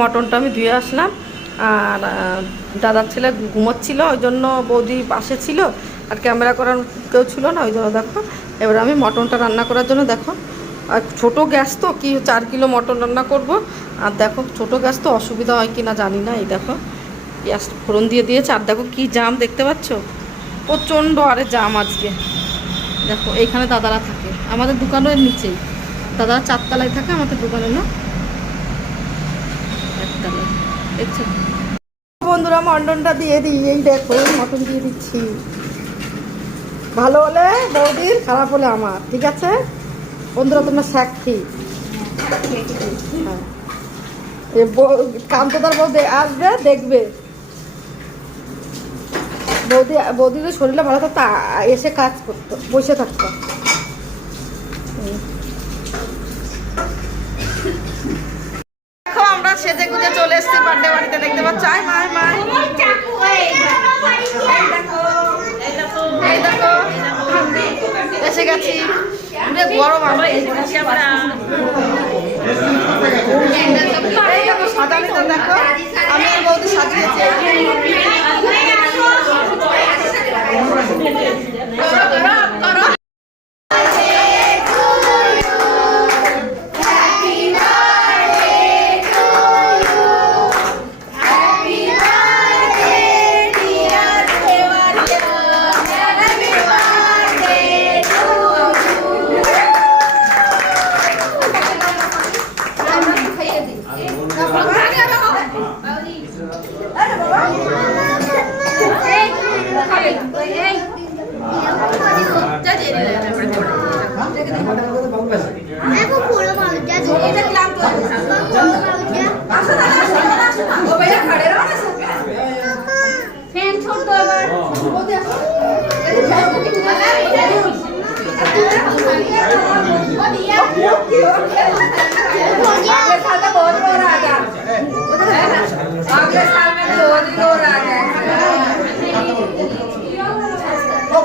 মটনটা আমি ধুয়ে আসলাম। আর দাদার ছেলে ঘুমোচ্ছিল ওই জন্য বৌদি পাশে ছিল, আর ক্যামেরা করার কেউ ছিল না ওই জন্য দেখো। এবার আমি মটনটা রান্না করার জন্য দেখো, আর ছোটো গ্যাস তো, কি চার কিলো মটন রান্না করব? আর দেখো, ছোটো গ্যাস তো অসুবিধা হয় কি না জানি না, এই দেখো। গ্যাস ফোড়ন দিয়ে দিয়েছে, আর দেখো কি জাম দেখতে পাচ্ছ? প্রচণ্ড আরে জাম আজকে। দেখো, এইখানে দাদারা থাকে, আমাদের দোকানের নিচেই। দাদারা চারতলায় থাকে, আমাদের দোকানে না। একতলায় দেখছ বন্ধুরা মটনটা দিয়ে দিই। এই দেখো, মটন দিয়ে দিচ্ছি। ভালো হলে বৌদির, খারাপ হলে আমার, ঠিক আছে? বন্ধুরা, তোমরা সাক্ষী হ্যাঁ। কান্তদার বৌদি আসবে, দেখবে। বৌদি বৌদির শরীরটা ভালো থাকতো এসে কাজ করতো, বসে থাকতো। সেজে গুজে চলে এসেছি বার্থডে বাড়িতে দেখতে পাচ্ছ? আয় মায় মায় এসে গেছি। গরম আমরা।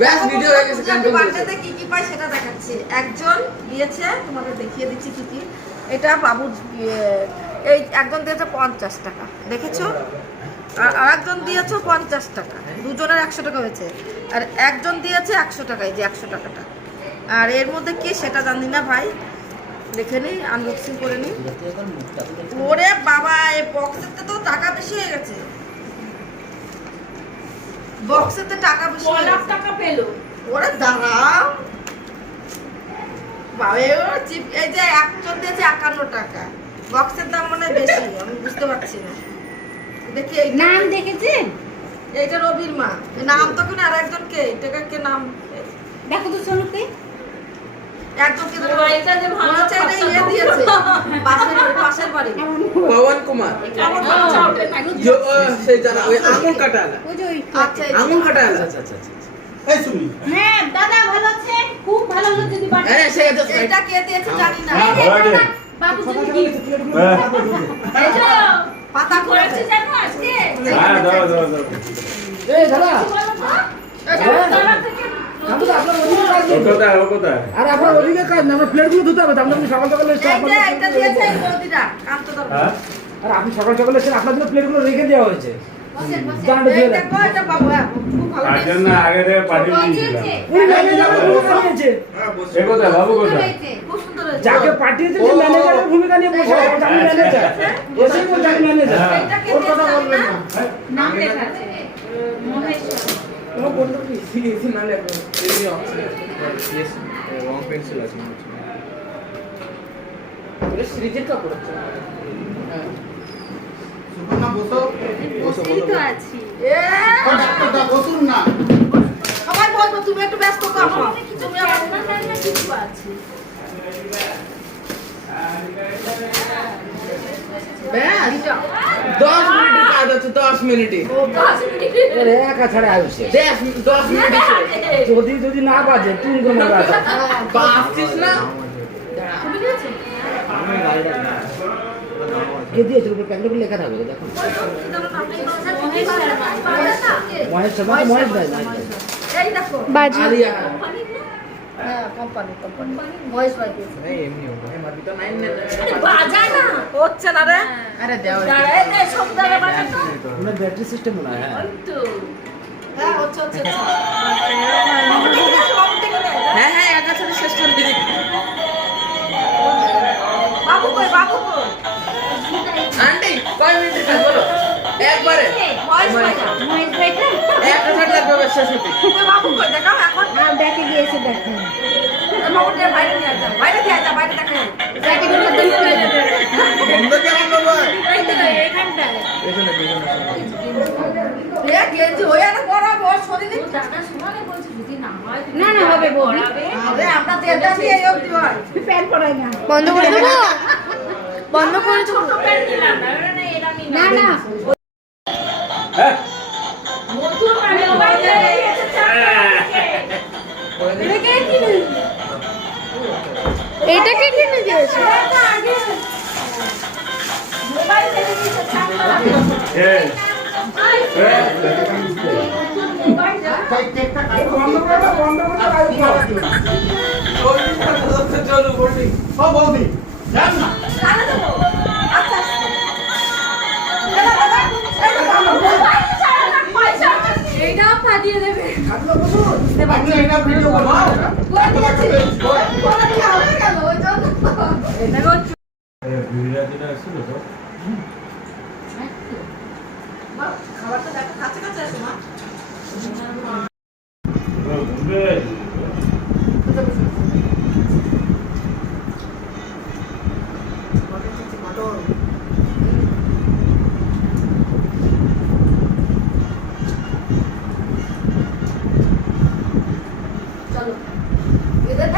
ব্যাস ভিডিও হয়ে গেছে কন্ট্রোল বাচ্চাদের কি কি পায় সেটা দেখাচ্ছি। একজন দিয়েছে তোমাদের দেখিয়ে দিচ্ছি কি কি। এটা বাবু এই একজন দিয়েছে পঞ্চাশ টাকা। দেখেছ? আর আরেকজন দিয়েছ পঞ্চাশ টাকা। দুজনের একশো টাকা হয়েছে। আর একজন দিয়েছে একশো টাকা এই যে একশো টাকাটা। আর এর মধ্যে কি সেটা জানি না ভাই। দেখে নিই আনবক্সিং করে নিই ওরে বাবা এই বক্সেতে তো টাকা বেশি হয়ে গেছে। বক্সেতে টাকা বসে টাকা পেল। ওরা দাঁড়াও। বাবে চিপ এই যে একজন দিয়েছে একান্ন টাকা। বক্সের দাম মনে হয় বেশি আমি বুঝতে পারছি না। দেখি এই নাম দেখেছেন? এইটা রবির মা। নাম তো কোনো আর একজন কে এটাকে কে নাম? দেখো তো সোনুকে একদম কুমার। কে জানি না। পাতা আরে আপনার ওদিকে কাজ না আমার প্লেটগুলো ধুতে হবে আপনার সকাল সকাল হ্যাঁ? আর আপনি সকাল সকাল এসে আপনার জন্য প্লেটগুলো রেখে দেওয়া হয়েছে। হ্যাঁ, যাকে পাঠিয়েছে ম্যানেজারের ভূমিকা নিয়ে বসে আমি ম্যানেজার এসেই ম্যানেজার। এটা কে ওর কথা বলবেন না। নাম লেখা আছে। মহেশ্বর ও বলল কি সিরিয়াসলি না লেখো? এই অপশন ইয়েস রং পেন্সিল আছে এটা সিরিজের কাপড় আছে হ্যাঁ। সুপর্ণা বসো। বসেই তো আছি। এ, বসুন না। সবাই বলব তুমি একটু ব্যস্ত তুমি আমার কিছু আছে। ব্যাস দশ মিনিটের কাজ আছে দশ মিনিটে। একা ছাড়া আয়ুষে দশ মিনিটে। যদি যদি না বাজে তুই কোনো বাজে বাঁচছিস না? কে দিয়েছে? উপরে লেখা থাকবে তো দেখো। মহেশ শর্মা মহেশ ভাই বাজি হ্যাঁ কোম্পানি কোম্পানি মহেশ ভাই দিয়েছে। এমনি হবে। মারবি তো নাইন নেন হচ্ছে না রে? আরে দেওয়া ওনার ব্যাটারি সিস্টেম মনে হয়। হ্যাঁ হ্যাঁ হচ্ছে হচ্ছে। হ্যাঁ হ্যাঁ একা সাথে শেষ করে দিবি। বাবু কই বাবু কই? আন্টি কয় মিনিটে শেষ বলো। একবারে। মহেশ ভাই না। একটা থাকলে একবার শেষ হতে। বাবু কই দেখাও এখন। দেখে গিয়েছে দেখেন বাবুটা বাইরে নিয়ে যা বাইরে দিয়ে যা বাইরে দেখে বন্ধ কেমন বাবা এখানটায় পেছনে পেছনে এ গেঞ্জি হয়ে না না না হবে বন্ধ করে দেবো? বন্ধ করে না না হ্যাঁ কিনে দিয়েছে এই এই বন্ধ করে দাও, বন্ধ করে দাও, আয়ুষ বাবা। চলো বলছি ও বৌদি যান না কানে দেবো আচ্ছা আচ্ছা এইটাও ফাটিয়ে দেবে আপনি এটা ভিডিও করব এই বিড়াটিটা ছিল তো খাবারটা দেখো কাছে কাছে আসো মা ও, ঘুরবে। চলো। এদের